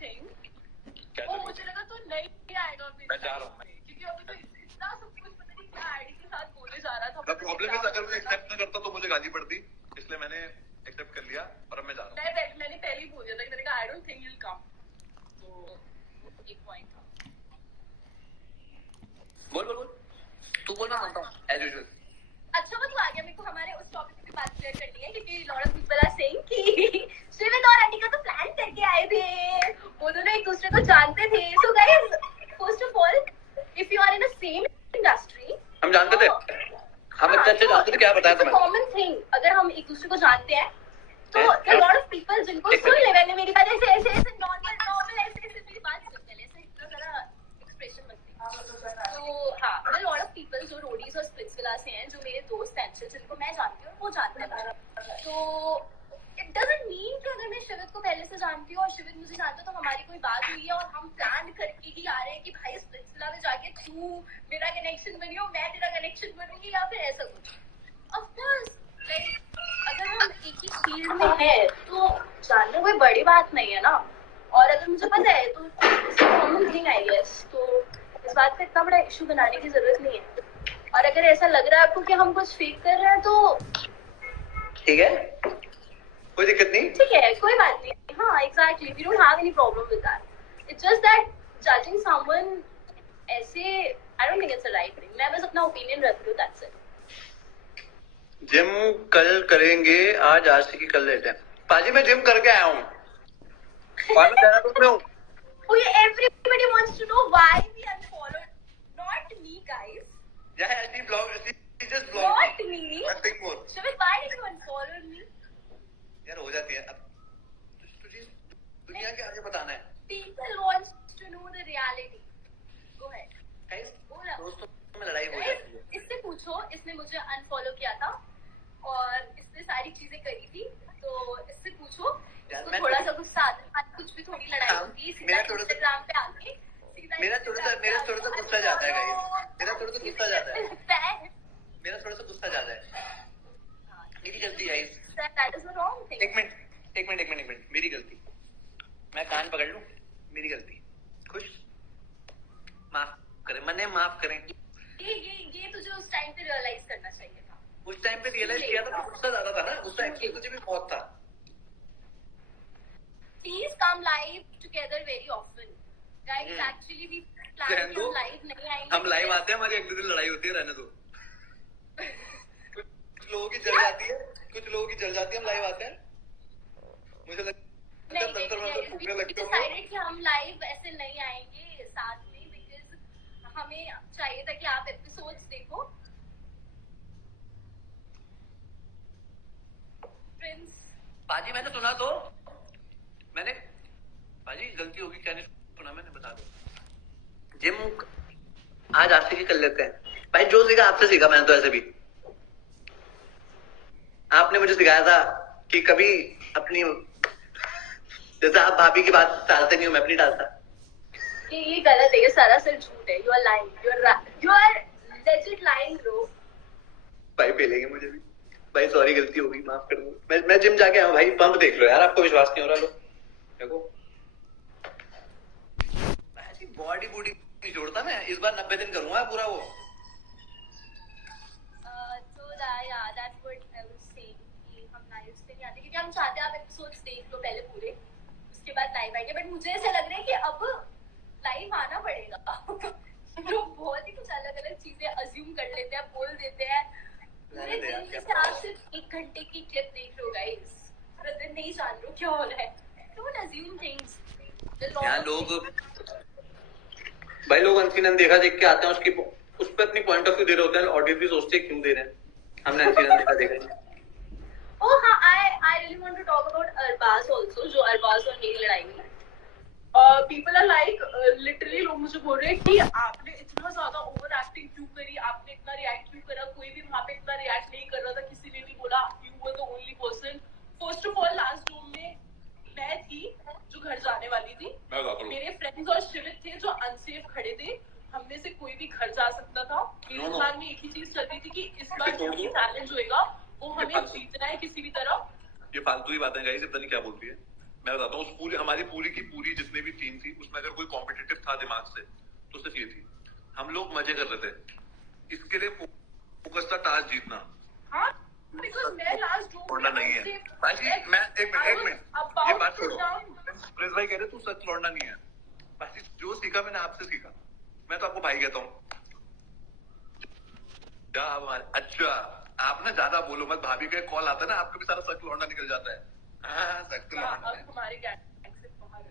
Thing. क्या वो मुझे लगा तो नहीं आएगा अभी, मैं जा रहा हूँ क्योंकि अभी तो इतना सब कुछ पता नहीं क्या आईडी के साथ बोले जा रहा था। The problem is अगर मैं एक्सेप्ट ना करता तो मुझे गाली पड़ती, इसलिए मैंने एक्सेप्ट कर लिया और अब मैं जा रहा हूँ। मैंने पहले ही बोल दिया था कि मैंने कहा आई don't think you will come, तो एक पॉइंट था। बोल तू बोल, मैं सुनता हूँ एज यूजुअल। अच्छा वो तो आ गया, मेरे को हमारे उस टॉपिक पे भी बात क्लियर करनी है, क्योंकि lot of people are saying कि शिवित और अनिका तो प्लान करके आए थे, वो दोनों एक दूसरे को जानते थे। So guys, first of all if you are in a same industry, हम जानते थे, हम इतने अच्छे जानते थे, क्या बताया तुम्हें? कॉमन थिंग, अगर हम एक दूसरे को जानते हैं तो लॉट ऑफ पीपल जिनको सुन ले मैंने मेरी बात ऐसे ऐसे ऐसे नॉर्मल ऐसे ऐसे मेरी बात सुन पहले ऐसे इतना सारा एक्सप्रेशन बनती। तो हाँ, लॉट ऑफ पीपल जो रोडीज और स्प्लिट्सविला से हैं, जो मेरे दोस्त हैं जिनको मैं जानती हूँ, वो जानते हैं। तो इट डजंट मीन कि अगर मैं शिवित को पहले से जानती हूँ और शिवित मुझे जानता है तो हमारी कोई बात हुई है और हम प्लान करके ही आ रहे हैं कि भाई स्प्लिट्सविला में जाके तू मेरा कनेक्शन बनियो, मैं तेरा कनेक्शन बनूंगी, या फिर ऐसा कुछ। ऑफ कोर्स लाइक अगर हम एक ही फील्ड में हैं तो जानना कोई बड़ी बात नहीं है ना, और अगर मुझे पता है तो it's common thing I guess. तो इस बात का इतना बड़ा इशू बनाने की जरूरत नहीं है, और अगर ऐसा लग रहा है आपको कि हम कुछ फेक कर रहे हैं तो ठीक है, कोई दिक्कत नहीं, ठीक है, कोई बात नहीं। हाँ exactly, we don't have any problem with that. It's just that judging someone ऐसे I don't think it's a right thing. मैं बस अपना ओपिनियन रख रही हूँ, दैट्स इट। जिम कल करेंगे, आज की कर लेते हैं। पाजी मैं जिम करके आया हूँ, और मैं देहरादून में हूँ। Oh yeah, everybody wants to know why we unfollowed. Not me, guys. Yeah, she just blocked Not me. me. Nothing more. Shivit, why did you unfollow me? यार हो जाती है, अब तुझे दुनिया के आगे बताना है। People want to know the reality. Go ahead. Guys, बोला। दोस्तों में लड़ाई हो जाती है। इससे पूछो, इसने मुझे अनफॉलो किया था और इसने सारी चीजें करी थी, तो इससे पूछो, इसको थोड़ा सा गुस्सा आता है, कुछ भी थोड़ी लड़ाई होगी, सीधा इंस्टाग्राम पे आके मेरा थोड़ा सा गुस्सा जाता है गाइस, मेरा थोड़ा सा गुस्सा जाता है, मेरा थोड़ा सा गुस्सा जाता है, मेरी गलती है guys. That is the wrong thing. एक मिनट, मेरी गलती, मैं कान पकड़ लूं, मेरी गलती, खुश, माफ करें, मने माफ करें। ये तुझे उस टाइम पे रियलाइज करना चाहिए था। उस टाइम पे रियलाइज किया था, गुस्सा ज्यादा था ना, गुस्सा एक्चुअली मुझे भी बहुत था। Please come live together very often. Guys, actually we plan to live नहीं आएंगे। हम लाइव आते हैं, हमारी एक दिन लड़ाई होती है, रहने दो। कुछ लोगों की जल जाती है, हम लाइव आते हैं। मुझे लगता है डिसाइडेड कि हम लाइव ऐसे नहीं आएंगे साथ में, बिकॉज हमें चाहिए था कि आप एपिसोड्स देखो। प्रिंस पाजी मैंने सुना तो पाजी गलती होगी, क्या नहीं सुना मैंने, बता दो। जिम आज आपसे ही कर लेते हैं भाई, जो सीखा आपसे सीखा मैंने तो। ऐसे भी आपने मुझे सिखाया था कि कभी अपनी, जैसे आप भाभी की बात टालते नहीं हो, मैं अपनी टालता। ये गलत है, ये सरासर झूठ है। You are lying, you are legit lying bro. भाई पेलेंगे मुझे भी भाई, सॉरी गलती हो गई, माफ कर दो। मैं जिम जाके आया हूँ भाई, पंप देख लो यार, आपको विश्वास नहीं हो रहा। लो देखो, ऐसी बॉडी नहीं छोड़ता मैं, इस बार 90 दिन करूंगा पूरा वो। क्योंकि हम चाहते हैं आप एपिसोड्स देख लो पहले पूरे, उसके बाद लाइव आएंगे। बट मुझे ऐसा लग रहा है कि अब लाइव आना पड़ेगा। लोग बहुत ही कुछ अलग अलग चीजें अज्यूम कर लेते हैं, बोल देते हैं। पूरे दिन जैसे आप सिर्फ 1 घंटे की क्लिप देख लो गाइस, पूरा दिन नहीं जान लो क्या हो रहा है। Don't assume things. यहाँ लोग अनसीन देखा देख के आते हैं, उसकी उस पर अपनी पॉइंट ऑफ व्यू दे रहे होते हैं, ऑडियंस भी सोचते हैं क्यों दे रहे हैं। हमने अनसीन देखा Oh हाँ, I really want to talk about Arbaaz also, जो अरबाज और मेरी लड़ाई हुई। People are like literally लोग मुझे बोल रहे हैं कि आपने इतना ज्यादा ओवर एक्टिंग क्यों करी, आपने इतना रिएक्ट क्यों करा, कोई भी वहाँ पे इतना रिएक्ट नहीं कर रहा था, किसी ने भी बोला you were the only person. First of all, last dome में मैं थी जो घर जाने वाली थी, मेरे फ्रेंड्स और शिवित थे जो अनसेफ खड़े थे। हम में से कोई भी घर जा सकता था। मेरे दिमाग में एक ही चीज चल रही थी कि इस बार जो भी चैलेंज होएगा वो हमें जीतना है किसी भी तरह। ये फालतू ही बातें गाइस, पता नहीं क्या बोलती है। मैं बताता हूँ, उस हमारी पूरी की पूरी जितनी भी टीम थी उसमें अगर कोई कॉम्पिटिटिव था दिमाग से तो सिर्फ ये थी। हम लोग मजे कर रहे थे, इसके लिए फोकस था टास्क जीतना। हाँ, because मैं last दो लौंडा नहीं है बाजी। मैं एक मिनट ये बात छोड़ो, प्रिंस भाई कह रहे तू सच लौंडा नहीं है बाजी। जो सीखा मैंने आपसे सीखा, मैं तो आपको भाई कहता हूँ। अच्छा आप ना ज्यादा बोलो मत, भाभी का कॉल आता है ना आपको भी सारा सच लौंडा निकल जाता है। हाँ सच लौंडा है। हमारे गैंग से बाहर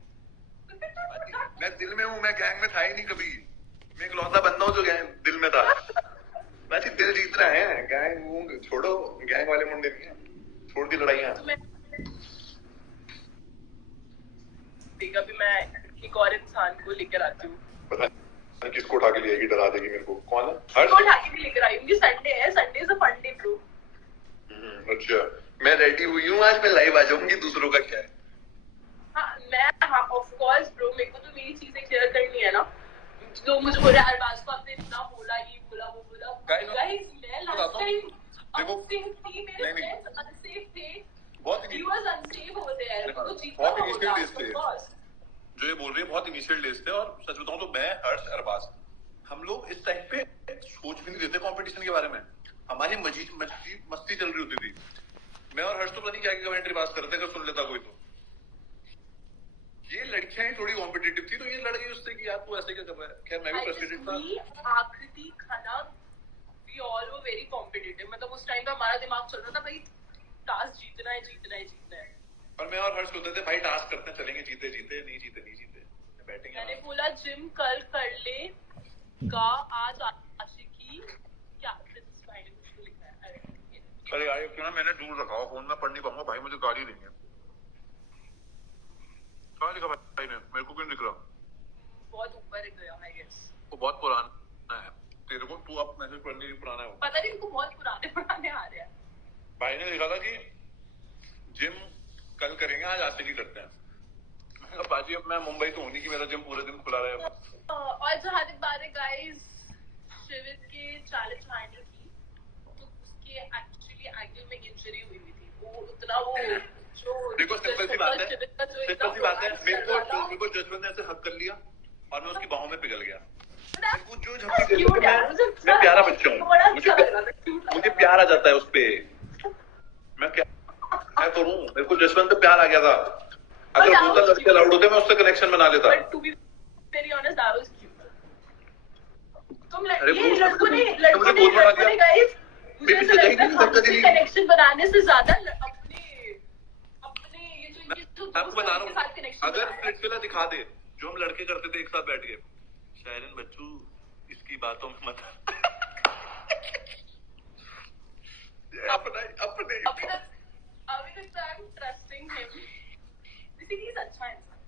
मैं दिल में हूँ, मैं गैंग में था ही नहीं कभी। मैं इकलौता बंदा हूँ जो गैंग दिल में था। बाजी दिल जीत रहा है, गैंग छोड़ो, गैंग वाले मुंडे नहीं है, छोड़ दी लड़ाइयाँ। कभी मैं एक और इंसान को लेकर आती हूँ, पता नहीं किसको उठा के लिएगी, डरा देगी मेरे को। कौन है? हर्ष को उठा के भी लेकर आई हूँ। संडे है, Sunday is a fun day bro. अच्छा मैं रेडी हुई हूँ, आज मैं लाइव आ जाऊंगी। दूसरों का क्या है? हाँ ऑफ कोर्स ब्रो, मेरे को तो मेरी चीजें क्लियर करनी है ना। जो मुझे बोल रहा है अरबाज को आपने इतना बोला, ये बोला, वो बोला। गाइस मैं लास्ट टाइम अनसेफ थी, मेरे फ्रेंड्स अनसेफ थे, बहुत ही वाज अनसेफ ओवर देयर। तो जीतना बहुत होगा इनिशियल डेज थे जो ये बोल रही है, बहुत इनिशियल डेज थे। और सच बताऊं तो मैं, हर्ष, अरबाज, हम लोग इस टाइम पे सोच भी नहीं देते कंपटीशन के बारे में। हमारी मस्ती चल रही होती थी। मैं और हर्ष तो पता नहीं क्या कमेंट्री पास करते, अगर सुन लेता कोई तो। ये लड़कियां ही थोड़ी कॉम्पिटिटिव थी तो ये लड़ गई उससे कि यार तू ऐसे क्या कर रहा है। खैर मैं भी फ्रस्ट्रेटेड था। आकृति खाना we all were very competitive. मतलब उस टाइम पे हमारा दिमाग चल रहा था भाई टास्क जीतना है, जीतना है, जीतना है। और मैं और हर्ष बोलते थे भाई टास्क करते चलेंगे, जीते जीते, नहीं जीते नहीं जीते। बैटिंग मैंने बोला जिम कल कर लेगा, आज आशिकी क्या प्रिंस भाई ने कुछ लिखा है। अरे यार क्यों ना मैंने दूर रखा फोन में, पढ़ नहीं पाऊंगा भाई, मुझे गाली देंगे। कहाँ लिखा भाई ने? मेरे को क्यों दिख रहा? बहुत ऊपर है गया आई गेस। वो बहुत पुराना है तेरे को, तू अब मैसेज पढ़ने की पुराना है। पता नहीं उनको बहुत पुराने आ रहे हैं। भाई ने लिखा था कि जिम कल करेंगे, आज आशिकी करते हैं। बाजी अब मैं मुंबई तो होनी कि मेरा जिम पूरे दिन खुला रहे। और जहाँ तक बात है गाइस, शिवित के चैलेंज हारने की, तो उसके एक्चुअली एंकल में इंजरी हुई थी। वो उतना वो जो देखो सिंपल सी बात है, सिंपल सी बात है। मेरे को जजमेंट ने ऐसे हक कर लिया और मैं उसकी बाहों में पिघल गया। जो झपकी मैं प्यारा बच्चा हूँ, मुझे प्यार आ जाता है उस पे। मैं क्या करूँ? मेरे को जजमेंट पे प्यार आ गया था। अगर बोतल लड़के लाउड होते मैं उससे कनेक्शन बना लेता। To be very honest that was cute. तुम लड़कों ने गाइस मुझे कनेक्शन बनाने से ज्यादा अपने ये जो इनके जो आपको बता रहा हूँ, अगर स्प्लिट्सविला दिखा दे जो हम लड़के करते थे एक साथ बैठ के, शायरन बच्चू इसकी बातों में मत अपने अभी तक I am trusting him. He's अच्छा इंसान।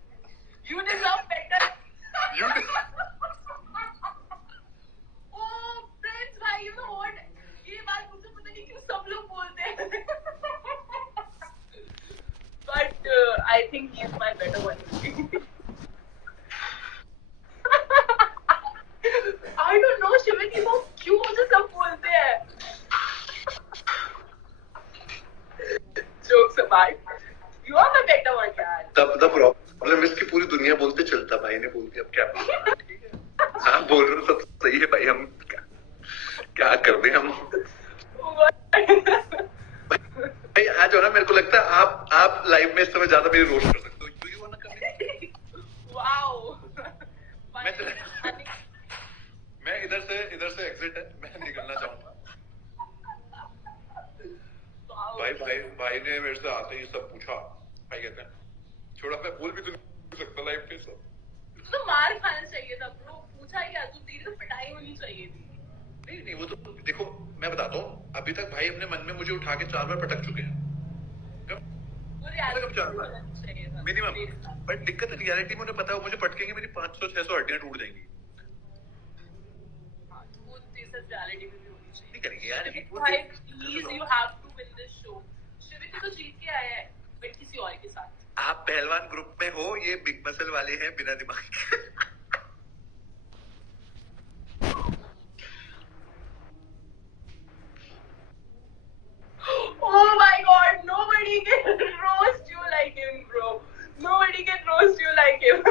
You deserve better. You Oh, friends, भाई, you know what? ये बात मुझे पता नहीं क्यों सब लोग बोलते हैं। But I think he's my better one. I don't know, शिवित, वो क्यों मुझे सब बोलते हैं? Jokes apart. You are my better one, यार। The problem is कि पूरी दुनिया बोलते चलता, भाई ने बोल दिया, अब क्या बोलना? ठीक है, हाँ बोल रहे सब सही है भाई, हम क्या कर दें हम। भाई आज हो ना, मेरे को लगता है आप लाइव में इस समय ज्यादा मेरी रोस्ट कर सकते हो। Do you wanna come in? Wow. मैं इधर से एग्जिट है, मैं निकलना चाहूंगा। भाई ने मेरे से आते ही सब पूछा। भाई कहते हैं छोड़ा, मैं बोल भी तो नहीं सकता लाइव पे सब। तो मार खाना चाहिए था ब्रो, पूछा क्या तू? तेरी तो पिटाई होनी चाहिए थी। नहीं वो तो देखो, मैं बताता हूँ, अभी तक भाई अपने मन में मुझे उठा के 4 बार पटक चुके हैं। मिनिमम। बट दिक्कत रियलिटी में उन्हें पता है मुझे पटकेंगे, मेरी 500-600 हड्डियां टूट जाएंगी। नहीं करेंगे यार, you have to win this show. शिवित तो जीत के आया है, बट किसी और के साथ। आप पहलवान ग्रुप में हो, ये बिग मसल वाले हैं बिना दिमाग के। Oh my God, nobody can roast you like him, bro. Nobody can roast you like him.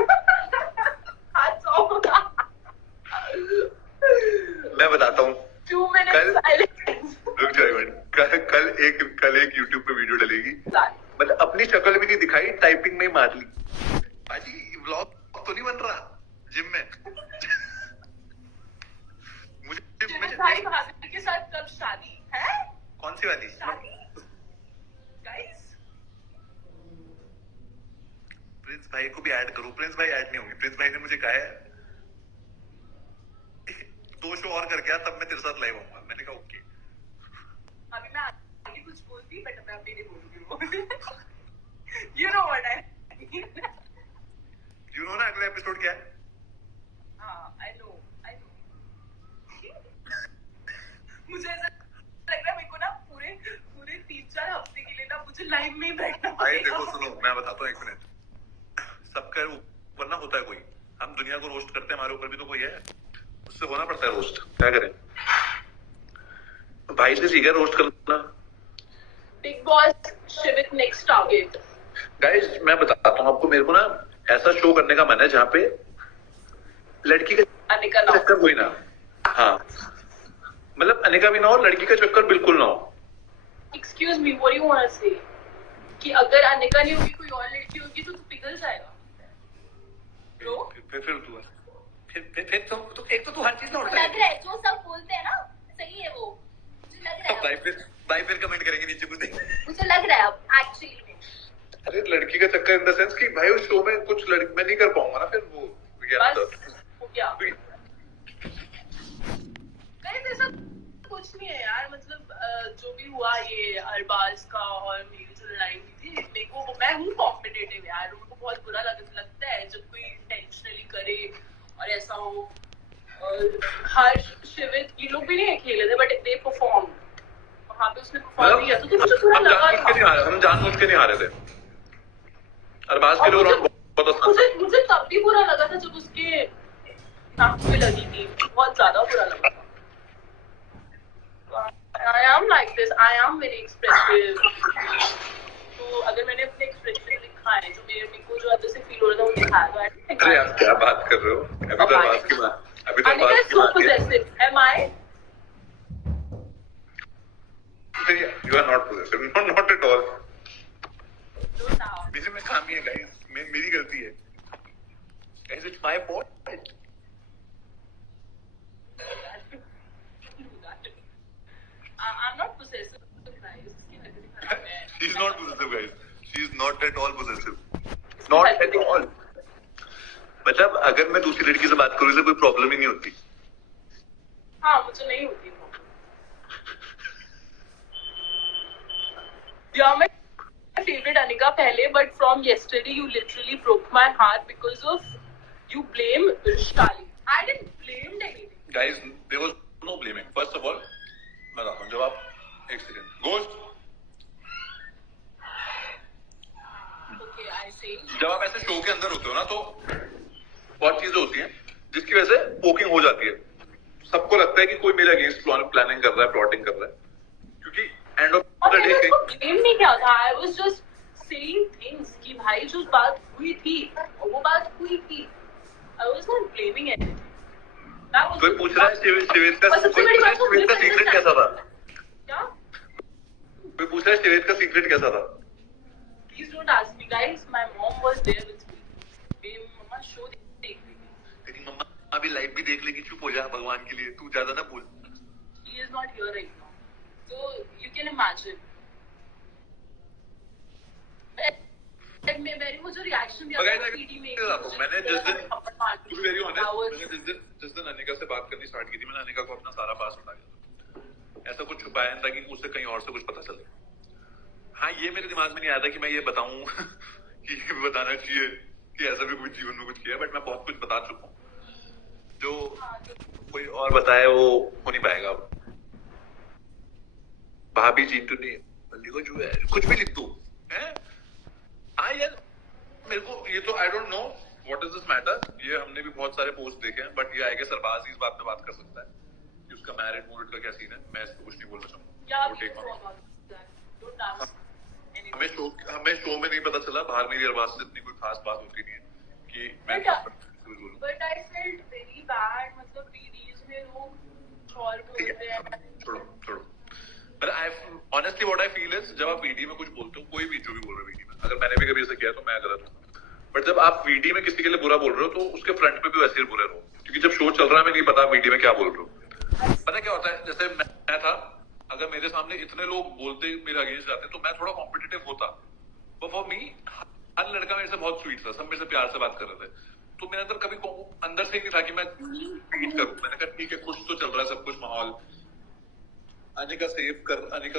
Hats off. मैं बताता हूँ 2 minutes कल- silence. रुक जाओ एक मिनट कल एक यूट्यूब पे वीडियो डलेगी मतलब अपनी शक्ल भी नहीं दिखाई टाइपिंग में ही मार ली भाजी व्लॉग तो नहीं बन रहा जिम में मुझे भाई भाभी के साथ कब शादी है? कौन सी वाली शादी गाइस प्रिंस भाई को भी ऐड करो प्रिंस भाई ऐड नहीं होंगे प्रिंस भाई ने मुझे कहा है 2 शो और करके आ तब मैं तेरे साथ लाइव आऊंगा मैंने कहा ओके अभी मैं आगे कुछ बोलती बट मैं अभी नहीं बोलूंगी you know what I mean. You know ना अगला एपिसोड क्या है I know मुझे ऐसा लग रहा है मेरे को ना पूरे 3-4 हफ्ते के लिए ना मुझे लाइव में ही बैठना भाई पड़ेगा। देखो सुनो मैं बताता हूँ 1 मिनट सबका ऊपर ना होता है कोई हम दुनिया को रोस्ट करते हैं हमारे ऊपर भी तो कोई है उससे होना पड़ता है रोस्ट क्या करें भाई से सीखा रोस्ट करना बिग बॉस शिविक नेक्स्ट टारगेट गाइस मैं बताता हूँ आपको मेरे को ना ऐसा शो करने का मन है जहाँ पे लड़की का अनिका नाउ चक्कर कोई ना हाँ मतलब अनिका भी ना हो लड़की का चक्कर बिल्कुल ना हो excuse me what you want to say कि अगर अनिका नहीं होगी कोई और लड़की होगी तो तू पिघल जाएगा ब्रो फिर तू फिर तो एक तो तू हर चीज नोट लग रहा है जो सब बोलते हैं ना सही है वो मुझे लग रहा है भाई फिर कमेंट करेंगे नीचे कुछ नहीं मुझे लग रहा है अब एक्चुअली में अरे लड़की का चक्कर इन द सेंस कि भाई उस शो में कुछ लड़की मैं नहीं कर पाऊंगा ना फिर वो क्या बस हो गया तो- गाइस ऐसा कुछ नहीं है यार मतलब जो भी हुआ ये अरबाज का और मेरी जो लड़ाई हुई थी मेरे को मैं हूँ कॉम्पिटिटिव यार उनको बहुत बुरा लगता है जब कोई इंटेंशनली करे और ऐसा हो और हर्ष शिवित ये लोग भी नहीं खेले थे बट दे परफॉर्म वहां पे उसने परफॉर्म किया तो मुझे थोड़ा लगा था हम जानबूझ के नहीं हारे थे अरबाज के और लोग बहुत आसान मुझे तब भी बुरा लगा था जब उसके नाक पे लगी थी बहुत ज्यादा बुरा लगा था I am like this. I am very expressive. तो अगर मैंने अपने एक्सप्रेशन लिखा है जो मेरे को जो अंदर से फील हो रहा था वो दिखाया तो I think अरे आप क्या बात कर रहे हो अभी तो अरबाज की बात अभी तो Anika अरबाज is की so बात है possessive. Am I? You are not possessive not at all No, now. मेरे में खामी है गाइस मेरी गलती है guys it's my fault I'm not possessive, guys. इसकी नजर खराब है. She is not possessive, guys. She is not at all possessive. Not at all. मतलब अगर मैं दूसरी लड़की से बात करूँ तो कोई प्रॉब्लम ही नहीं होती हाँ मुझे नहीं होती वो. Yeah, my favorite Anika पहले, but from yesterday you literally broke my heart because of you blame Rishali. I didn't blame anything. Guys there was no blaming first of all मैं बताता हूँ जब आप एक सेकंड गोश्त Okay, I say. जब आप ऐसे शो के अंदर होते हो ना तो बहुत चीजें होती हैं जिसकी वजह से पोकिंग हो जाती है सबको लगता है कि कोई मेरे अगेंस्ट प्लानिंग कर रहा है प्लॉटिंग कर रहा है क्योंकि एंड ऑफ और द मैंने डे उसको blame नहीं किया था. I was just saying things कि भाई जो बात हुई थी वो बात हुई थी. I was not blaming anything. That was कोई पूछ रहा है शिवेत का और सबसे बड़ी बात तो सीक्रेट कैसा था क्या? कोई पूछ रहा है शिवेत का सीक्रेट कैसा था Please don't ask me, guys. My mom was there with me. मेरी मम्मा show देख रही थी. तेरी मम्मा अभी लाइव भी देख लेगी चुप हो जा भगवान के लिए तू ज्यादा ना बोल She is not here right now. So you can imagine. मैंने वो जो रिएक्शन दिया मगर था मैं पीडी में मैंने जिस दिन to be very That was- honest मैंने जिस दिन अनिका से बात करनी स्टार्ट की थी मैंने अनिका को अपना सारा पास बता दिया ऐसा कुछ छुपाया नहीं ताकि उससे कहीं और से कुछ पता चले हाँ ये मेरे दिमाग में नहीं आया था कि मैं ये बताऊं कि ये भी बताना चाहिए कि ऐसा भी कुछ जीवन में कुछ किया बट मैं बहुत कुछ बता चुका हूँ जो कोई और बताए वो हो नहीं पाएगा भाभी चिंटू ने बंदी को जो है कुछ भी लिख दो हैं हाँ यार मेरे को ये तो I don't know what is this matter ये हमने भी बहुत सारे पोस्ट देखे हैं बट ये आई गेस अरबाज ही इस बात पे बात कर सकता है कि उसका मैरिड मूड का क्या सीन है मैं इसको कुछ नहीं बोलना चाहूंगा Yeah, वो we take know on. about that. Don't ask हमें शो में नहीं पता चला, बाहर मेरी अरबाज से इतनी कोई खास बात होती नहीं है कि मैं बोलूं। But I felt very bad. मतलब PDs में लोग और बोलते हैं। छोड़ो। पर honestly what I feel is जब आप VD में कुछ बोलते हो, कोई भी जो भी बोल रहा है VD में, अगर मैंने भी कभी ऐसा किया तो मैं गलत हूँ। बट जब आप VD में किसी के लिए बुरा बोल रहे हो तो उसके फ्रंट पे भी वैसे ही बुरे रहो, क्योंकि जब शो चल रहा है मैं नहीं पता VD में क्या बोल रहे हो। पता क्या होता है, जैसे मैं था, अगर मेरे सामने इतने लोग बोलते मेरे अगेंस्ट जाते तो मैं थोड़ा कॉम्पिटिटिव होता। बट फॉर मी हर लड़का मेरे से बहुत स्वीट था, सब मेरे से प्यार से बात कर रहे थे, तो मेरे अंदर कभी अंदर से नहीं था कि मैं ट्रीट करूं। मैंने कहा ठीक है, कुछ तो चल रहा है, सब कुछ माहौल, अनिका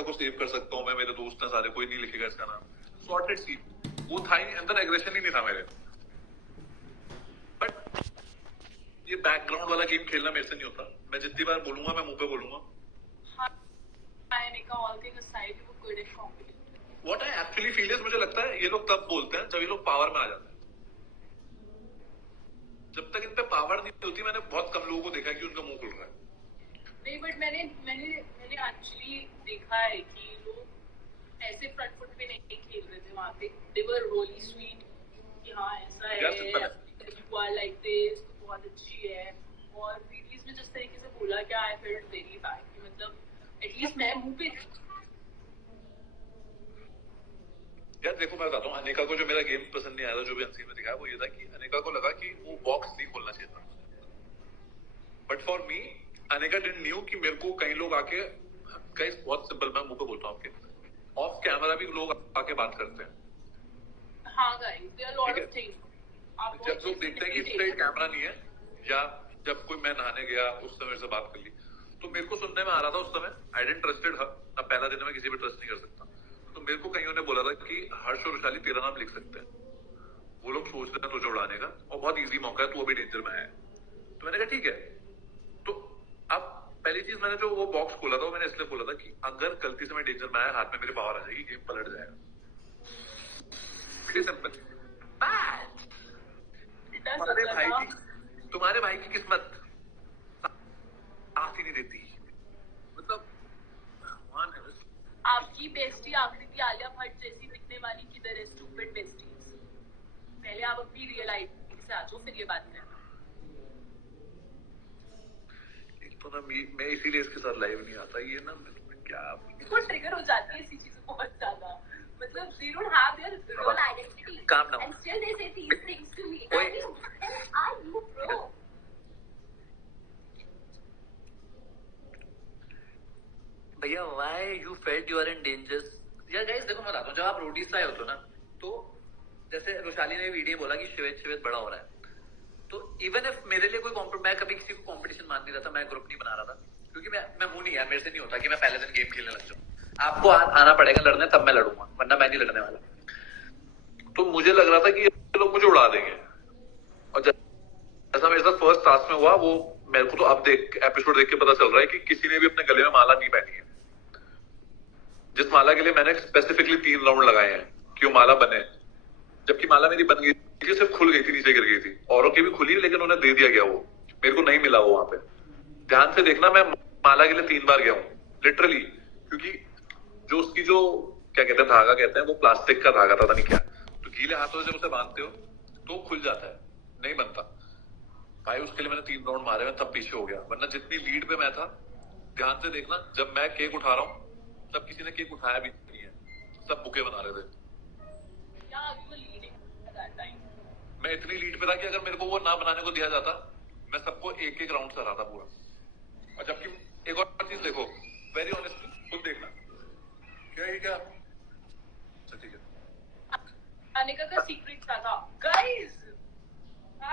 को सेव कर सकता हूँ मैं, मेरे दोस्त हैं सारे, कोई नहीं लिखेगा इसका नाम, सॉर्टेड सी। वो था ही अंदर, एग्रेशन ही नहीं था मेरे। बट ये बैकग्राउंड वाला गेम खेलना मेरे से नहीं होता। मैं जितनी बार बोलूंगा मैं मुंह पे बोलूंगा। Anika, all things aside, you were good at competing. What I actually feel is, मुझे लगता है ये लोग तब बोलते हैं जब ये लोग पावर में आ जाते हैं। जब तक इन पे पावर नहीं होती, मैंने बहुत कम लोगों को देखा है कि उनका मुंह खुल रहा है। नहीं, बट मैंने एक्चुअली देखा है कि लोग ऐसे फ्रंट फुट पे नहीं खेल रहे थे वहाँ पे। They were really sweet कि हाँ ऐसा है, you are like this, बहुत अच्छी है। और वीडियोस में जिस तरीके से बोला क्या, I felt very bad कि मतलब एटलीस्ट मैं मुंह पे। यार देखो, मैं बताता हूँ, अनिका को जो मेरा गेम पसंद नहीं आया था, जो भी अनसीन में दिखाया, वो ये था कि अनिका को लगा कि वो बॉक्स नहीं खोलना चाहिए था। But for me, Anika didn't knew कि मेरे को कई लोग आके, गाइस बहुत सिंपल, मैं मुंह पे बोलता हूँ आपके, ऑफ कैमरा भी लोग आके बात करते हैं। हाँ guys, there are lot of things. जब लोग देखते हैं कि इस पे कैमरा नहीं है, या जब कोई मैं नहाने गया उस समय से बात कर ली, तो मेरे को सुनने में आ रहा था उस समय, आई डिडंट ट्रस्टेड हर। अब पहला दिन में किसी पे ट्रस्ट नहीं कर सकता, तो मेरे को कईयों ने बोला था कि हर्ष और वैशाली तेरा नाम लिख सकते हैं, वो लोग सोच रहे हैं तुझे उड़ाने का, और बहुत इजी मौका है, तू अभी डेंजर में है। तो मैंने कहा ठीक है। तो अब पहली चीज, मैंने जो वो बॉक्स खोला था, वो मैंने इसलिए खोला था कि अगर गलती से मैं डेंजर में आया, हाथ में मेरे पावर आ जाएगी, गेम पलट जाएगा। Very simple. तुम्हारे भाई की किस्मत साथ ही नहीं देती, मतलब आपकी बेस्टी आकृति आलिया भट्ट जैसी दिखने वाली किधर है, स्टूपिड बेस्टीज। पहले आप अपनी रियल आइडेंटिटी से आ जाओ, फिर ये बात करना। एक तो ना मैं इसीलिए इसके साथ लाइव नहीं आता, ये ना क्या इसको ट्रिगर हो जाती है ऐसी चीजें बहुत ज्यादा, मतलब they don't have their real identity. Calm down. And still they say these things to me. I mean, who are you, bro? भैया why you felt you are in danger? यार गाइस देखो, मैं बताता हूँ, जब आप रोटी से आए होते हो ना, तो जैसे रोशाली ने वीडियो बोला कि शिवेत बड़ा हो रहा है, तो इवन इफ मेरे लिए कोई मैं कभी किसी को कंपटीशन मान नहीं रहा था, मैं ग्रुप नहीं बना रहा था, क्योंकि मैं हूं नहीं यार, मेरे से नहीं होता कि मैं पहले दिन गेम खेलने लग जाऊं। आपको आना पड़ेगा लड़ने, तब मैं लड़ूंगा, वरना मैं नहीं लड़ने वाला। तो मुझे लग रहा था कि ये लोग मुझे उड़ा देंगे, और जैसा मेरे साथ फर्स्ट टास्क में हुआ, वो मेरे को तो अब एपिसोड देख के पता चल रहा है कि किसी ने भी अपने गले में माला नहीं पहनी है, जिस माला के लिए मैंने स्पेसिफिकली 3 राउंड लगाए हैं कि वो माला बने, जबकि माला मेरी बन गई थी, सिर्फ खुल गई थी, नीचे गिर गई थी। औरों की भी खुली, लेकिन उन्हें दे दिया गया, वो मेरे को नहीं मिला वो वहां पे। ध्यान से देखना, मैं माला के लिए 3 बार गया हूँ लिटरली, क्योंकि जो उसकी जो क्या कहते हैं, धागा कहते हैं, वो प्लास्टिक का धागा था, पता नहीं क्या, तो गीले हाथों से जब उसे बांधते हो तो खुल जाता है, नहीं बनता भाई। उसके लिए मैंने 3 राउंड मारे, मैं तब पीछे हो गया, वरना जितनी लीड पे मैं था, ध्यान से देखना, जब मैं केक उठा रहा हूँ तब किसी ने केक उठाया भी नहीं है, सब बुके बना रहे थे। मैं इतनी लीड पे था कि अगर मेरे को वो ना बनाने को दिया जाता, मैं सबको एक राउंड से हराता पूरा। और जबकि एक और चीज देखो, वेरी ऑनेस्टली खुद देखना, क्या ठीक है, अनिका का सीक्रेट था गाइस,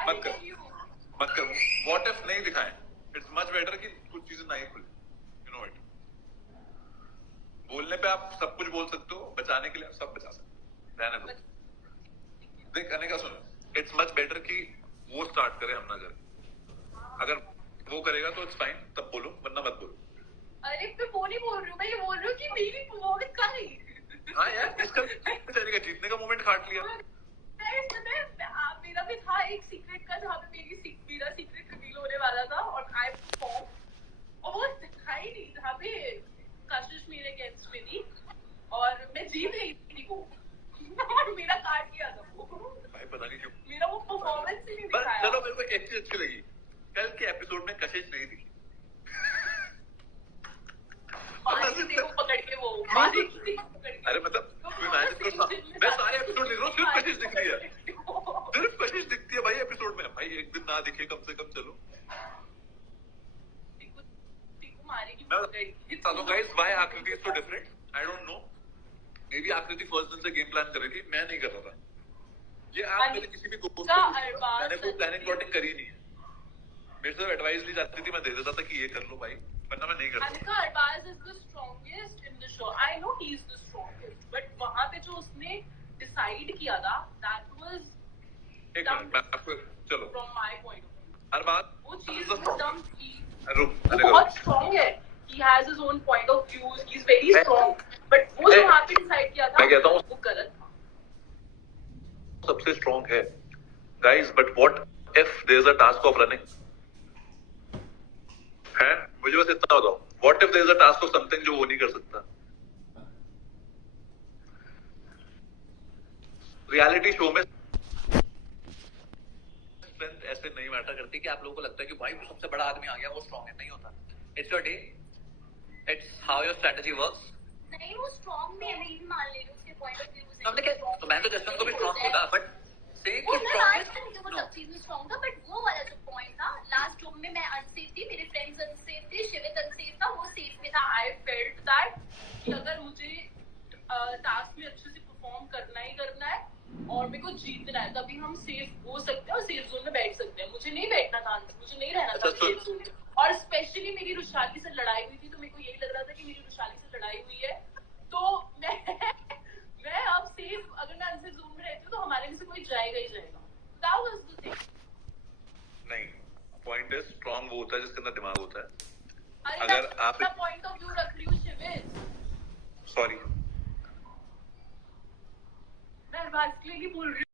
मत करो, व्हाट इफ नहीं दिखाएं, इट्स मच बेटर कि कुछ चीजें नहीं खुले, यू नो इट। बोलने पे आप सब कुछ बोल सकते हो, बचाने के लिए आप सब बचा सकते हो, रहने दो। देख अनिका सुन, इट्स मच बेटर कि वो स्टार्ट करे, हम ना करें। अगर वो करेगा तो इट्स फाइन, तब बोलो, वरना मत बोलो। अरे मैं वो नहीं बोल रही हूँ, मैं ये बोल रही हूँ कि मेरी परफॉर्मेंस का नहीं। हाँ यार, इसका चलेगा, जीतने का मोमेंट काट लिया। मेरा भी था एक सीक्रेट का, जहाँ पे मेरा सीक्रेट रिवील होने वाला था, और आई परफॉर्म, और वो दिखाई नहीं, जहाँ पे कशिश मेरे अगेंस्ट में थी, और मैं जीत गई थी वो, एक चीज अच्छी लगी, कल के एपिसोड में कशिश नहीं दिखी। पकड़ के वो मारेगी। अरे मतलब मैं सारे एपिसोड देख रहा हूँ, सिर्फ कशिश दिख रही है, सिर्फ कशिश दिखती है भाई एपिसोड में। भाई एक दिन ना दिखे कम से कम, चलो। चलो गाइस, व्हाई आकृति is so different, I don't know. May be आकृति फर्स्ट दिन से गेम प्लान कर रही थी, मैं नहीं कर रहा था। ये आप मेरे किसी भी दोस्त मैंने कोई प्लानिंग प्लॉटिंग करी नहीं है। मेरे से एडवाइस ली जाती थी, मैं दे देता था कि ये कर लो भाई, वरना मैं नहीं करता। Anika Arbaz is the strongest in the show. I know he is the strongest, but वहाँ पे जो उसने decide किया था, that was एक मिनट, मैं आपको चलो from my point of view. हर बात वो चीज एकदम थी। रुक, वो बहुत strong है. He has his own point of views. He's very strong. But वो जो वहाँ पे decide किया था, मैं कहता हूँ वो गलत था. सबसे स्ट्रॉन्ग है guys, but what if there is a task of running है? मुझे बस इतना बताओ, what if there is a task of something जो वो नहीं कर सकता? रियलिटी शो में स्ट्रेंथ ऐसे नहीं मैटर करती कि आप लोगों को लगता है कि भाई सबसे बड़ा आदमी आ गया वो स्ट्रांग है, नहीं होता। It's your day, it's how your strategy works. नहीं वो स्ट्रॉन्ग नहीं है, मैं भी मान ले रही हूँ उसके पॉइंट ऑफ व्यू से। हमने क्या, तो मैं तो जसवंत को भी स्ट्रांग बोला, बट सेइंग वो कि मैं स्ट्रांग आज तक वो सब चीज में स्ट्रॉन्ग था, बट वो वाला जो पॉइंट था लास्ट रूम में मैं अनसेफ थी, मेरे फ्रेंड्स अनसेफ थे, शिवित अनसेफ था, वो सेफ में था। I felt that कि अगर मुझे टास्क में अच्छे से परफॉर्म करना ही करना है और मेरे को जीतना है, तभी हम सेफ हो सकते हैं और सेफ जोन में बैठ सकते हैं। मुझे नहीं बैठना था, मुझे नहीं रहना था सेफ जोन में। और स्पेशली मेरी रुशाली से लड़ाई हुई थी, तो मेरे को यही लग रहा था कि मेरी रुशाली से लड़ाई हुई है, तो मैं अब सेफ, अगर मैं अनसेफ जोन में रहती हूँ तो हमारे में से कोई जाएगा ही जाएगा। That was the thing. नहीं, पॉइंट इज स्ट्रॉन्ग वो होता है जिसके अंदर दिमाग होता है। अरे अगर मैं आप अपना पॉइंट ऑफ व्यू रख रही हूँ शिविर, सॉरी मैं बात के लिए नहीं बोल रही हूँ।